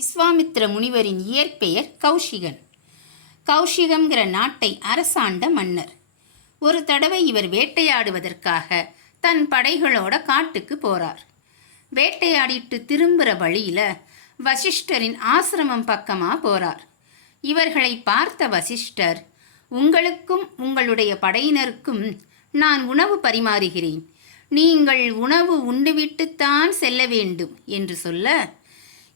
விஸ்வாமித்திர முனிவரின் இயற்பெயர் கௌஷிகன். கௌஷிகம்ங்கிற நாட்டை அரசாண்ட மன்னர். ஒரு தடவை இவர் வேட்டையாடுவதற்காக தன் படைகளோட காட்டுக்கு போறார். வேட்டையாடிட்டு திரும்புகிற வழியில வசிஷ்டரின் ஆசிரமம் பக்கமா போறார். இவர்களை பார்த்த வசிஷ்டர், உங்களுக்கும் உங்களுடைய படையினருக்கும் நான் உணவு பரிமாறுகிறேன், நீங்கள் உணவு உண்டுவிட்டுத்தான் செல்ல வேண்டும் என்று சொல்ல,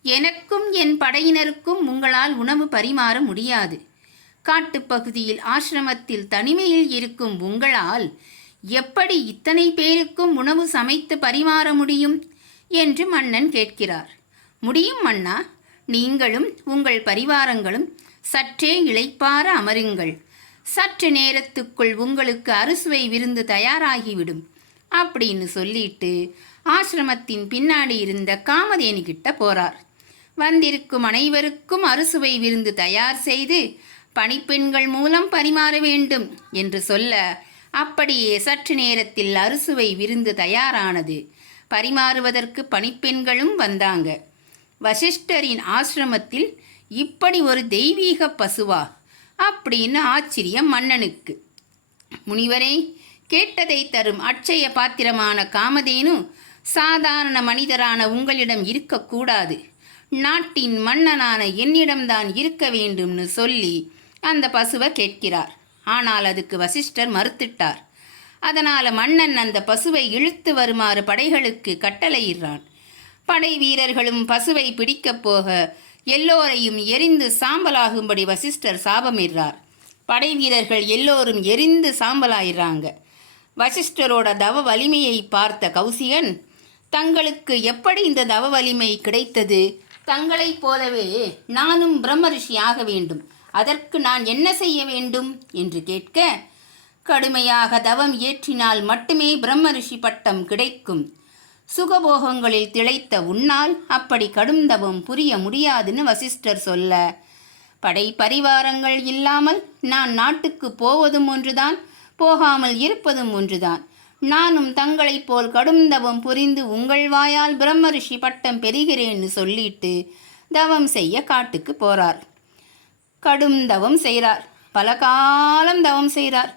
எனக்கும் என் படையினருக்கும் உங்களால் உணவு பரிமாற முடியாது. காட்டுப்பகுதியில் ஆசிரமத்தில் தனிமையில் இருக்கும் உங்களால் எப்படி இத்தனை பேருக்கும் உணவு சமைத்து பரிமாற முடியும் என்று மன்னன் கேட்கிறார். முடியும் மன்னா, நீங்களும் உங்கள் பரிவாரங்களும் சற்றே இளைப்பார அமருங்கள், சற்று நேரத்துக்குள் உங்களுக்கு அறுசுவை விருந்து தயாராகிவிடும் அப்படின்னு சொல்லிட்டு ஆசிரமத்தின் பின்னாடி இருந்த காமதேனு கிட்ட போறார். வந்திருக்கும் அனைவருக்கும் அறுசுவை விருந்து தயார் செய்து பணிப்பெண்கள் மூலம் பரிமாற வேண்டும் என்று சொல்ல, அப்படியே சற்று நேரத்தில் அறுசுவை விருந்து தயாரானது. பரிமாறுவதற்கு பணிப்பெண்களும் வந்தாங்க. வசிஷ்டரின் ஆசிரமத்தில் இப்படி ஒரு தெய்வீக பசுவா அப்படின்னு ஆச்சரியம் மன்னனுக்கு. முனிவரே, கேட்டதை தரும் அட்சய பாத்திரமான காமதேனு சாதாரண மனிதரான உங்களிடம் இருக்கக்கூடாது, நாட்டின் மன்னனான என்னிடம்தான் இருக்க வேண்டும்னு சொல்லி அந்த பசுவை கேட்கிறார். ஆனால் அதுக்கு வசிஷ்டர் மறுத்துட்டார். அதனால் மன்னன் அந்த பசுவை இழுத்து வருமாறு படைகளுக்கு கட்டளையிடுறான். படை வீரர்களும் பசுவை பிடிக்கப் போக எல்லோரையும் எரிந்து சாம்பலாகும்படி வசிஷ்டர் சாபமிடுறார். படை வீரர்கள் எல்லோரும் எரிந்து சாம்பலாயிடுறாங்க. வசிஷ்டரோட தவ வலிமையை பார்த்த கௌசிகன், தங்களுக்கு எப்படி இந்த தவ வலிமை கிடைத்தது? தங்களைப் போலவே நானும் பிரம்மரிஷி ஆக வேண்டும், அதற்கு நான் என்ன செய்ய வேண்டும் என்று கேட்க, கடுமையாக தவம் ஏற்றினால் மட்டுமே பிரம்மரிஷி பட்டம் கிடைக்கும். சுகபோகங்களில் திளைத்த உன்னால் அப்படி கடும் தவம் புரிய முடியாதுன்னு வசிஷ்டர் சொல்ல, படை பரிவாரங்கள் இல்லாமல் நான் நாட்டுக்கு போவதும் ஒன்றுதான், போகாமல் இருப்பதும் ஒன்றுதான். நானும் தங்களைப் போல் கடும் தவம் புரிந்து உங்கள் வாயால் பிரம்மரிஷி பட்டம் பெறுகிறேன்னு சொல்லிட்டு தவம் செய்ய காட்டுக்கு போறார். கடும் தவம் செய்கிறார். பல காலம் தவம் செய்கிறார்.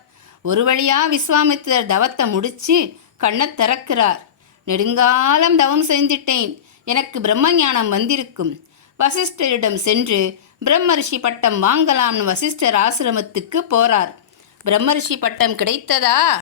ஒரு வழியா விஸ்வாமித்திரர் தவத்தை முடிச்சு கண்ணை திறக்கிறார். நெடுங்காலம் தவம் செய்துட்டேன், எனக்கு பிரம்ம ஞானம் வந்திருக்கும். வசிஷ்டரிடம் சென்று பிரம்மரிஷி பட்டம் வாங்கலாம்னு வசிஷ்டர் ஆசிரமத்துக்கு போறார். பிரம்மரிஷி பட்டம் கிடைத்ததா?